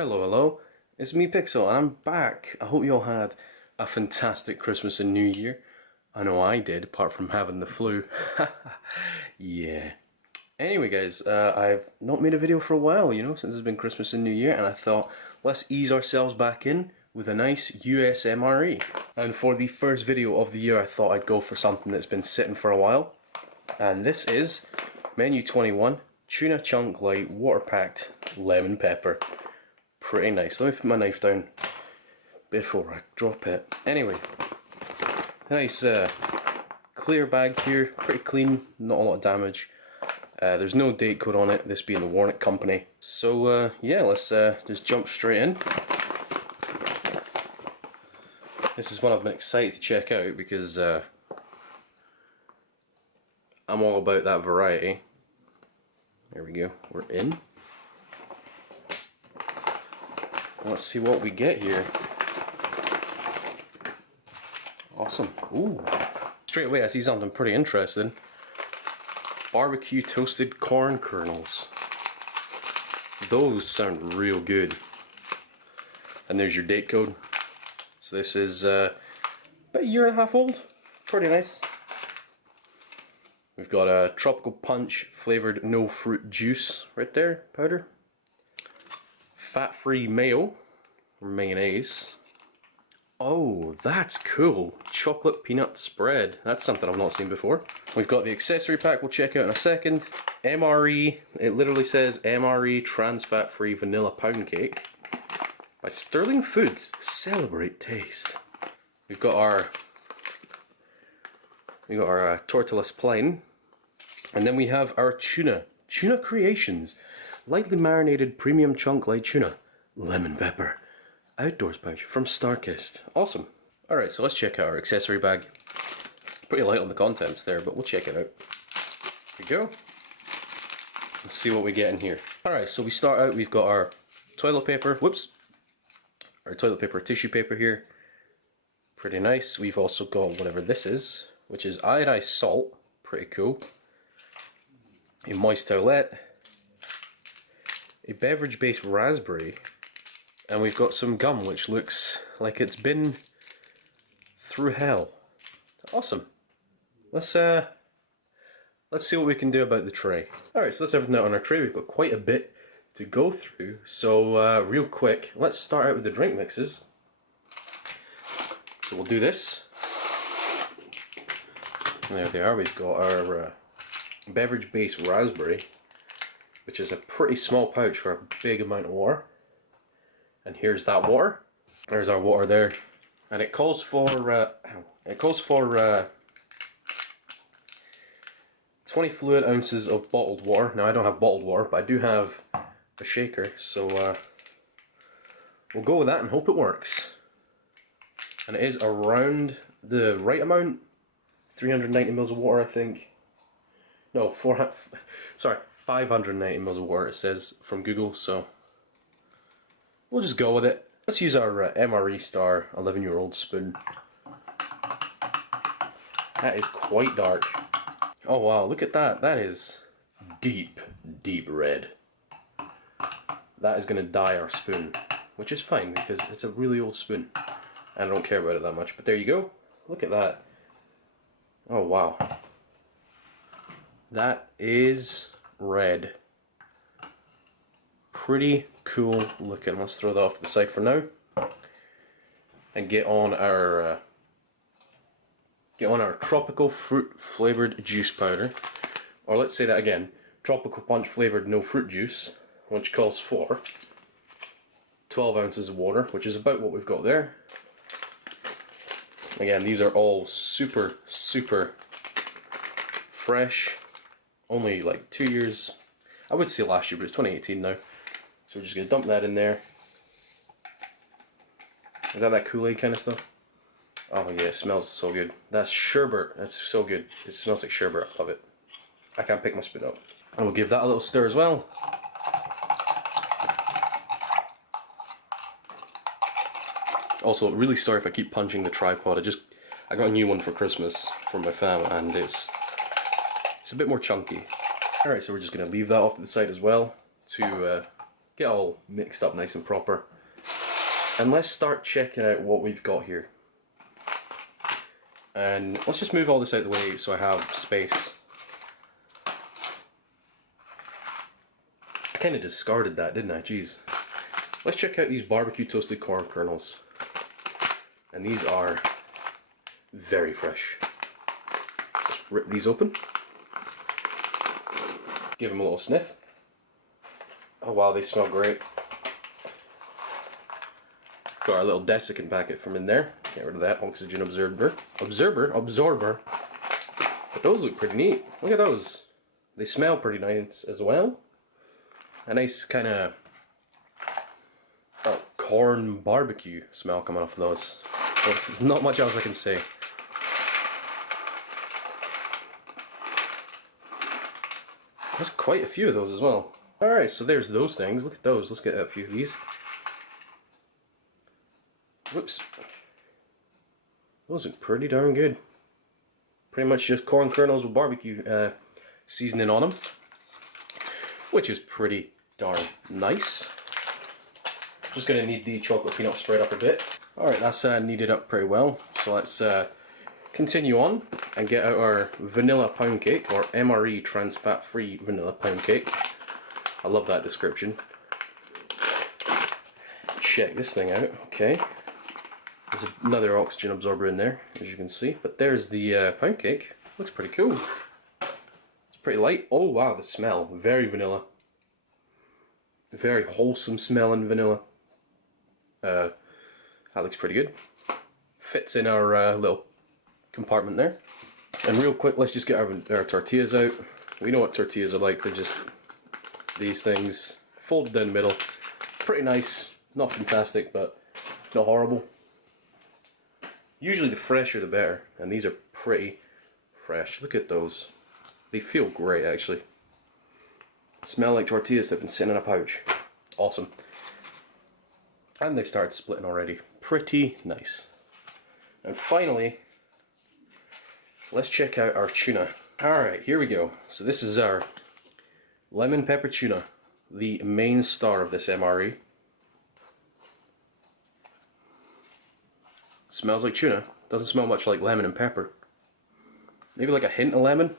Hello, hello, it's me Pixel and I'm back. I hope you all had a fantastic Christmas and New Year. I know I did, apart from having the flu. Yeah. Anyway guys, I've not made a video for a while, since it's been Christmas and New Year, and I thought, let's ease ourselves back in with a nice US MRE. And for the first video of the year, I thought I'd go for something that's been sitting for a while. And this is Menu 21, Tuna Chunk Light Water Packed Lemon Pepper. Pretty nice. Let me put my knife down before I drop it. Anyway, nice clear bag here, pretty clean, not a lot of damage. There's no date code on it, this being the Warnick company. So yeah, let's just jump straight in. This is one I've been excited to check out because I'm all about that variety. There we go, we're in. Let's see what we get here. Awesome. Ooh. Straight away I see something pretty interesting. Barbecue toasted corn kernels. Those sound real good. And there's your date code. So this is about a year and a half old. Pretty nice. We've got a tropical punch flavored no fruit juice right there, powder. Fat-free mayo, or mayonnaise. Oh, that's cool. Chocolate peanut spread. That's something I've not seen before. We've got the accessory pack we'll check out in a second. MRE, it literally says MRE trans fat free vanilla pound cake by Sterling Foods. Celebrate taste. We've got our tortillas plain, and then we have our tuna creations. Lightly marinated premium chunk light tuna, lemon pepper, outdoors pouch from Starkist. Awesome. Alright, so let's check out our accessory bag. Pretty light on the contents there, but we'll check it out. Here we go. Let's see what we get in here. Alright, so we start out, we've got our toilet paper, our toilet paper tissue paper here. Pretty nice. We've also got whatever this is, which is iodized salt. Pretty cool. A moist towelette. A beverage-based raspberry, and we've got some gum which looks like it's been through hell. Awesome. Let's see what we can do about the tray. Alright, so that's everything out on our tray. We've got quite a bit to go through, so real quick, let's start out with the drink mixes. So we'll do this. And there they are. We've got our beverage-based raspberry, which is a pretty small pouch for a big amount of water. And here's that water. There's our water there, and it calls for 20 fluid ounces of bottled water. Now I don't have bottled water, but I do have a shaker, so we'll go with that and hope it works. And it is around the right amount, 390 mils of water, I think. No, 590 mils of water it says from Google, so we'll just go with it. Let's use our MRE Star 11-year-old spoon. That is quite dark. Oh wow, look at that. That is deep, deep red. That is going to dye our spoon, which is fine because it's a really old spoon and I don't care about it that much. But there you go. Look at that. Oh wow. That is red. Pretty cool looking. Let's throw that off to the side for now and get on our tropical fruit flavored juice powder, or let's say that again, tropical punch flavored no fruit juice, which calls for 12 ounces of water, which is about what we've got there. Again, these are all super fresh. Only like 2 years, I would say last year, but it's 2018 now. So we're just going to dump that in there. Is that Kool-Aid kind of stuff? Oh yeah, it smells so good. That's sherbet, that's so good. It smells like sherbet, I love it. I can't pick my spoon up. And we'll give that a little stir as well. Also, really sorry if I keep punching the tripod. I got a new one for Christmas from my fam, and it's a bit more chunky. Alright, so we're just going to leave that off to the side as well to get all mixed up nice and proper. And let's start checking out what we've got here. And let's just move all this out of the way so I have space. I kind of discarded that, didn't I? Jeez. Let's check out these barbecue toasted corn kernels. And these are very fresh. Just rip these open. Give them a little sniff. Oh wow, they smell great. Got our little desiccant packet from in there. Get rid of that oxygen absorber. But those look pretty neat. Look at those. They smell pretty nice as well. A nice kind of corn barbecue smell coming off of those. But there's not much else I can say. There's quite a few of those as well. Alright, so there's those things. Look at those. Let's get a few of these. Whoops. Those look pretty darn good. Pretty much just corn kernels with barbecue seasoning on them. Which is pretty darn nice. Just going to need the chocolate peanut spread up a bit. Alright, that's kneaded up pretty well. So let's continue on and get out our vanilla pound cake, or MRE, trans fat free vanilla pound cake. I love that description. Check this thing out. Okay. There's another oxygen absorber in there, as you can see. But there's the pound cake. Looks pretty cool. It's pretty light. Oh wow, the smell. Very vanilla. Very wholesome smelling vanilla. That looks pretty good. Fits in our little compartment there. And real quick, let's just get our tortillas out. We know what tortillas are like. They're just these things folded down the middle. Pretty nice. Not fantastic, but not horrible. Usually the fresher the better, and these are pretty fresh. Look at those. They feel great actually. Smell like tortillas that have been sitting in a pouch. Awesome. And they've started splitting already. Pretty nice. And finally, let's check out our tuna. Alright, here we go. So this is our lemon pepper tuna, the main star of this MRE. Smells like tuna. Doesn't smell much like lemon and pepper. Maybe like a hint of lemon.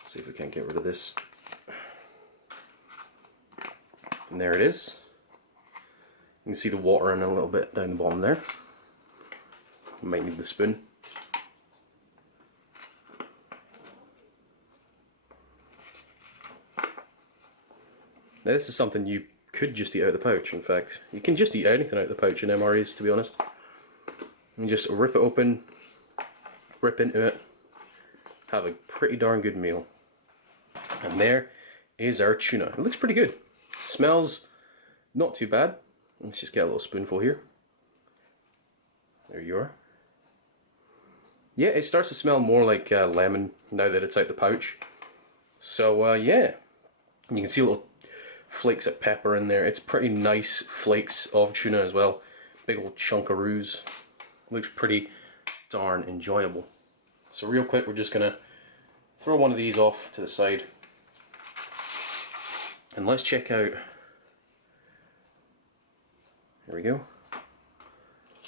Let's see if we can get rid of this. And there it is. You can see the water in a little bit down the bottom there. You might need the spoon. Now this is something you could just eat out of the pouch. In fact, you can just eat anything out of the pouch in MREs, to be honest. You just rip it open, rip into it, have a pretty darn good meal. And there is our tuna. It looks pretty good. Smells not too bad. Let's just get a little spoonful here. There you are. Yeah, it starts to smell more like lemon now that it's out the pouch. So yeah, you can see little flakes of pepper in there. It's pretty nice flakes of tuna as well. Big old chunkaroos. Looks pretty darn enjoyable. So real quick, we're just gonna throw one of these off to the side. And let's check out, here we go.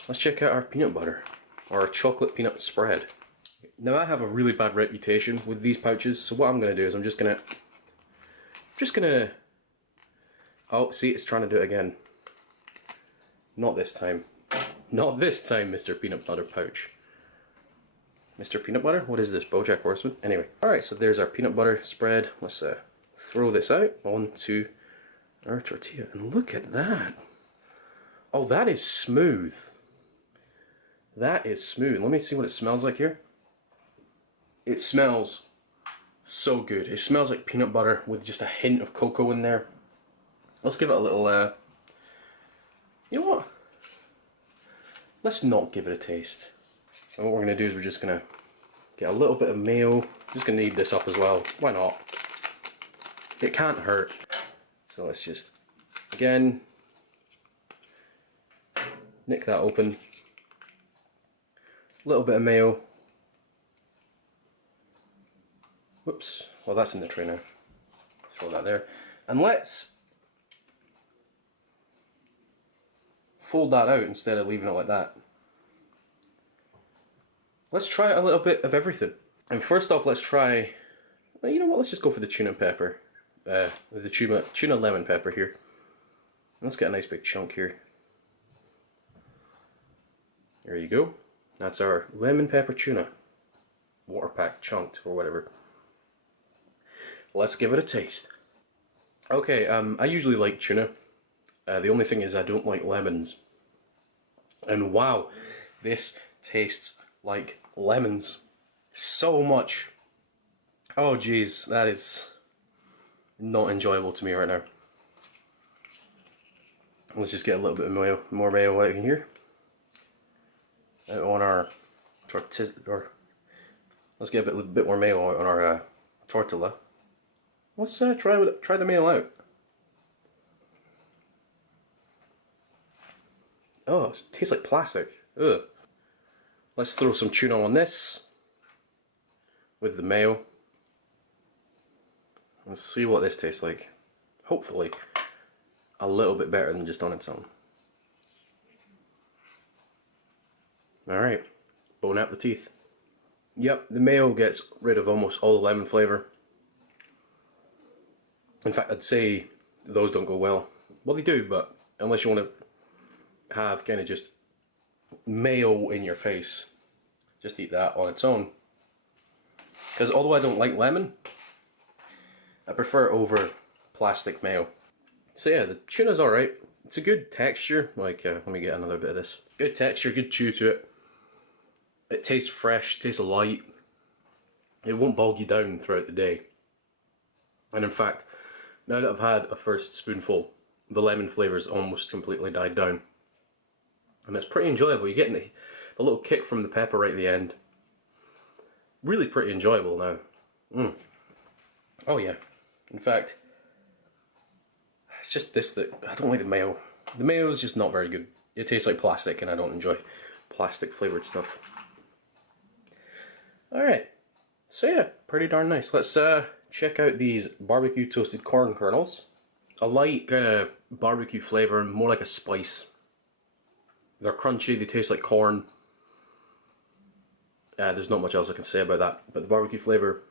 Let's check out our peanut butter, or our chocolate peanut spread. Now I have a really bad reputation with these pouches, so what I'm gonna do is I'm just gonna, oh, see, it's trying to do it again. Not this time. Not this time, Mr. Peanut Butter pouch. Mr. Peanut Butter? What is this, BoJack Horseman? Anyway, alright, so there's our peanut butter spread. Let's throw this out onto our tortilla. And look at that. Oh, that is smooth. That is smooth. Let me see what it smells like here. It smells so good. It smells like peanut butter with just a hint of cocoa in there. Let's give it a little, you know what? Let's not give it a taste. And what we're going to do is we're just going to get a little bit of mayo. Just going to knead this up as well. Why not? It can't hurt. So let's just, again, nick that open. A little bit of mayo. Whoops. Well, that's in the tray now. Throw that there. And let's fold that out instead of leaving it like that. Let's try a little bit of everything. And first off, let's try, well, you know what, let's just go for the tuna pepper. The tuna lemon pepper here. Let's get a nice big chunk here. There you go. That's our lemon pepper tuna. Water pack chunked or whatever. Let's give it a taste. Okay, I usually like tuna. The only thing is I don't like lemons. And wow, this tastes like lemons. So much. Oh geez, that is not enjoyable to me right now. Let's just get a little bit of more mayo out in here. Out on our let's get a bit more mayo on our tortilla. Let's try the mayo out. Oh, it tastes like plastic. Ugh. Let's throw some tuna on this with the mayo. Let's see what this tastes like. Hopefully a little bit better than just on its own. Alright, bon appetit. Yep, the mayo gets rid of almost all the lemon flavour. In fact, I'd say those don't go well. Well, they do, but unless you want to have kind of just mayo in your face, just eat that on its own. Because although I don't like lemon, I prefer it over plastic mayo. So yeah, the tuna's alright. It's a good texture. Like, let me get another bit of this. Good texture, good chew to it. It tastes fresh, tastes light. It won't bog you down throughout the day. And in fact, now that I've had a first spoonful, the lemon flavour's almost completely died down. And it's pretty enjoyable. You're getting the little kick from the pepper right at the end. Really pretty enjoyable now. Oh yeah. In fact, it's just this that I don't like the mayo. The mayo is just not very good. It tastes like plastic and I don't enjoy plastic flavoured stuff. Alright. So yeah, pretty darn nice. Let's check out these barbecue toasted corn kernels. A light kind of barbecue flavour, more like a spice. They're crunchy, they taste like corn. There's not much else I can say about that. But the barbecue flavour,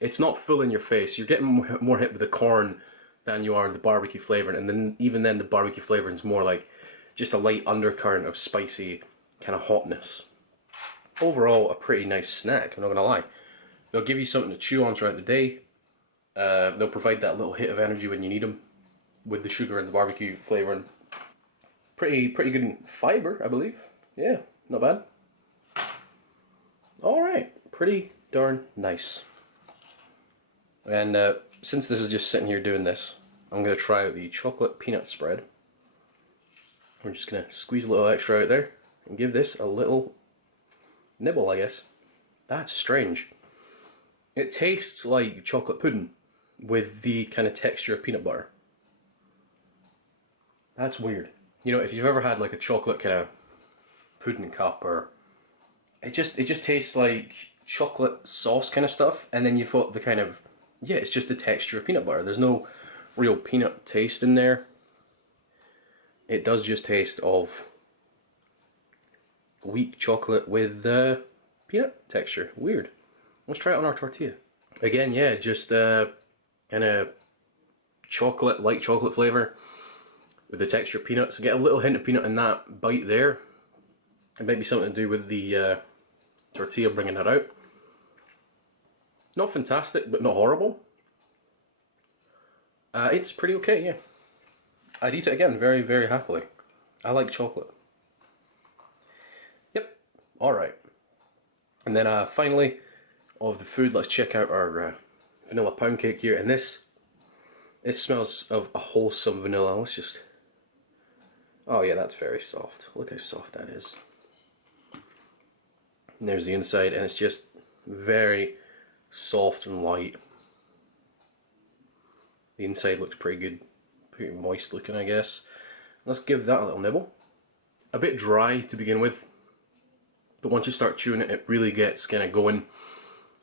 it's not full in your face. You're getting more hit with the corn than you are the barbecue flavour. And then even then the barbecue flavour is more like just a light undercurrent of spicy kind of hotness. Overall, a pretty nice snack, I'm not going to lie. They'll give you something to chew on throughout the day. They'll provide that little hit of energy when you need them with the sugar and the barbecue flavouring. Pretty good in fibre, I believe. Yeah, not bad. Alright, pretty darn nice. And since this is just sitting here doing this, I'm going to try out the chocolate peanut spread. We're just going to squeeze a little extra out there and give this a little nibble, I guess. That's strange. It tastes like chocolate pudding with the kind of texture of peanut butter. That's weird. You know, if you've ever had like a chocolate kind of pudding cup, or it just tastes like chocolate sauce kind of stuff, and then you've got the kind of, yeah, it's just the texture of peanut butter. There's no real peanut taste in there. It does just taste of weak chocolate with peanut texture. Weird. Let's try it on our tortilla. Again, yeah, just kind of chocolate, light chocolate flavour with the texture of peanuts. Get a little hint of peanut in that bite there. It might be something to do with the tortilla bringing that out. Not fantastic, but not horrible. It's pretty okay, yeah. I'd eat it again very, very happily. I like chocolate. Yep, alright. And then finally, of the food, let's check out our vanilla pound cake here. And this smells of a wholesome vanilla. Let's just... Oh yeah, that's very soft. Look how soft that is. And there's the inside, and it's just very soft and light. The inside looks pretty good. Pretty moist looking, I guess. Let's give that a little nibble. A bit dry to begin with, but once you start chewing it, it really gets kind of going.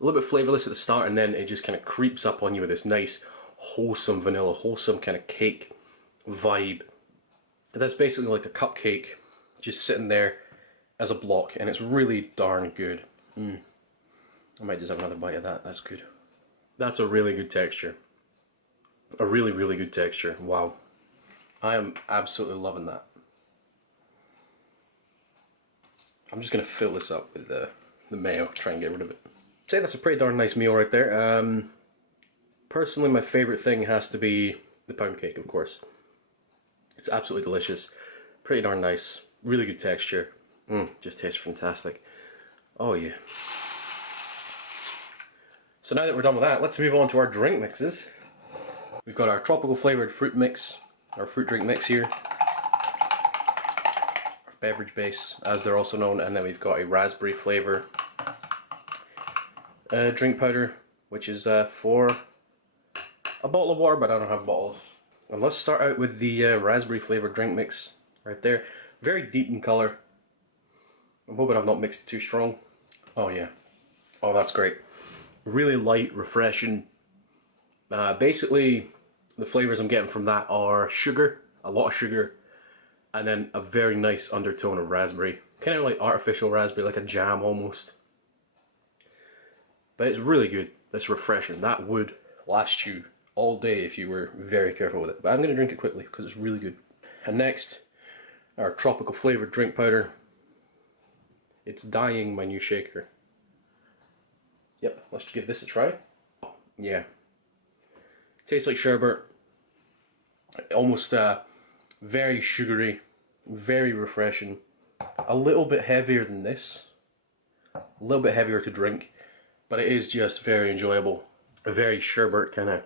A little bit flavourless at the start, and then it just kind of creeps up on you with this nice, wholesome vanilla, wholesome kind of cake vibe. That's basically like a cupcake just sitting there as a block, and it's really darn good. I might just have another bite of that. That's good. That's a really good texture. A really, really good texture. Wow. I am absolutely loving that. I'm just going to fill this up with the mayo, try and get rid of it. I'd say that's a pretty darn nice meal right there. Personally, my favourite thing has to be the pound cake, of course. It's absolutely delicious. Pretty darn nice. Really good texture. Just tastes fantastic. Oh yeah. So now that we're done with that, let's move on to our drink mixes. We've got our tropical flavoured fruit mix, our fruit drink mix here. Our beverage base, as they're also known, and then we've got a raspberry flavour drink powder, which is for a bottle of water, but I don't have bottles. And let's start out with the raspberry flavoured drink mix right there. Very deep in colour. I'm hoping I've not mixed it too strong. Oh yeah. Oh, that's great. Really light, refreshing. Basically, the flavours I'm getting from that are sugar, a lot of sugar, and then a very nice undertone of raspberry. Kind of like artificial raspberry, like a jam almost. But it's really good. That's refreshing. That would last you all day if you were very careful with it. But I'm going to drink it quickly because it's really good. And next, our tropical flavoured drink powder. It's dying my new shaker. Yep, let's give this a try. Yeah. Tastes like sherbet. Almost very sugary, very refreshing. A little bit heavier than this. A little bit heavier to drink. But it is just very enjoyable. A very sherbet kind of...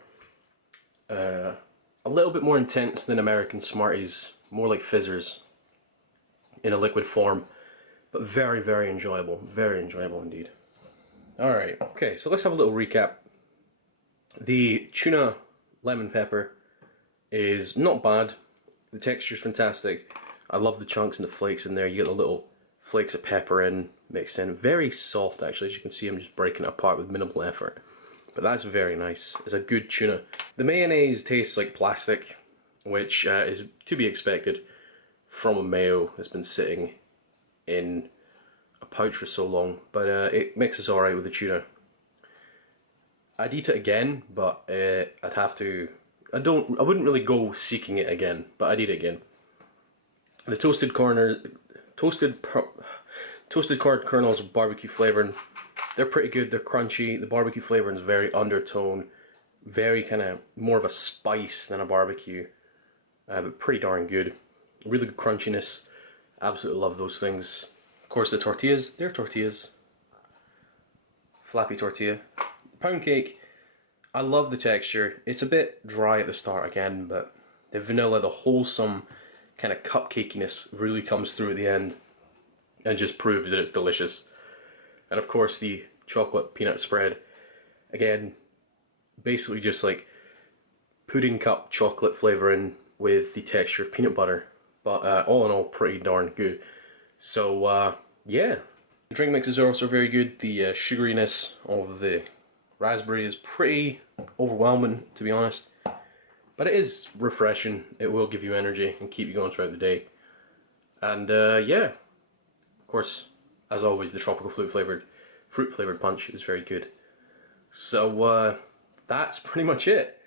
a little bit more intense than American Smarties. More like fizzers. In a liquid form. But very, very enjoyable. Very enjoyable indeed. Alright, okay, so let's have a little recap. The tuna lemon pepper is not bad. The texture is fantastic. I love the chunks and the flakes in there. You get the little flakes of pepper in, mixed in. Very soft actually, as you can see I'm just breaking it apart with minimal effort. But that's very nice. It's a good tuna. The mayonnaise tastes like plastic, which is to be expected from a mayo that's been sitting in a pouch for so long, but it mixes alright with the tuna. I'd eat it again, but I'd have to... I wouldn't really go seeking it again, but I'd eat it again. The toasted corn kernels with barbecue flavouring, they're pretty good. They're crunchy. The barbecue flavouring is very undertone, very kind of more of a spice than a barbecue, but pretty darn good. Really good crunchiness. Absolutely love those things. Of course, the tortillas, they're tortillas. Flappy tortilla. Pound cake, I love the texture. It's a bit dry at the start again, but the vanilla, the wholesome kind of cupcakiness really comes through at the end and just proves that it's delicious. And of course, the chocolate peanut spread, again, basically just like pudding cup chocolate flavouring with the texture of peanut butter. But all in all, pretty darn good. So, yeah. The drink mixes are also very good. The sugariness of the raspberry is pretty overwhelming, to be honest. But it is refreshing. It will give you energy and keep you going throughout the day. And, yeah. Of course, as always, the tropical fruit flavored punch is very good. So, that's pretty much it.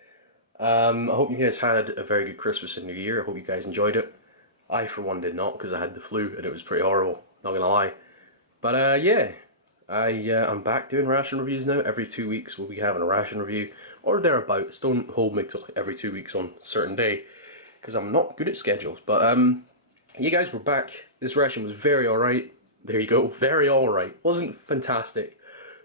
I hope you guys had a very good Christmas and New Year. I hope you guys enjoyed it. I, for one, did not, because I had the flu, and it was pretty horrible, not gonna lie. But, yeah, I'm back doing ration reviews now. Every 2 weeks we'll be having a ration review, or thereabouts. Don't hold me to every 2 weeks on a certain day, because I'm not good at schedules. But, you guys were back. This ration was very alright. There you go, very alright. Wasn't fantastic,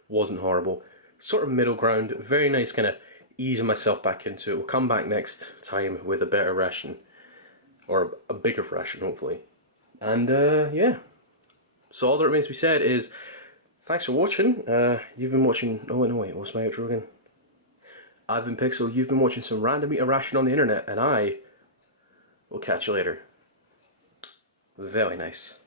wasn't horrible. Sort of middle ground, very nice kind of easing myself back into it. We'll come back next time with a better ration. Or a bigger ration, hopefully. And, yeah. So all that remains to be said is, thanks for watching. You've been watching... Oh, wait, no, wait. What's my outro again? I've been Pixel. You've been watching some random eater ration on the internet. And I will catch you later. Very nice.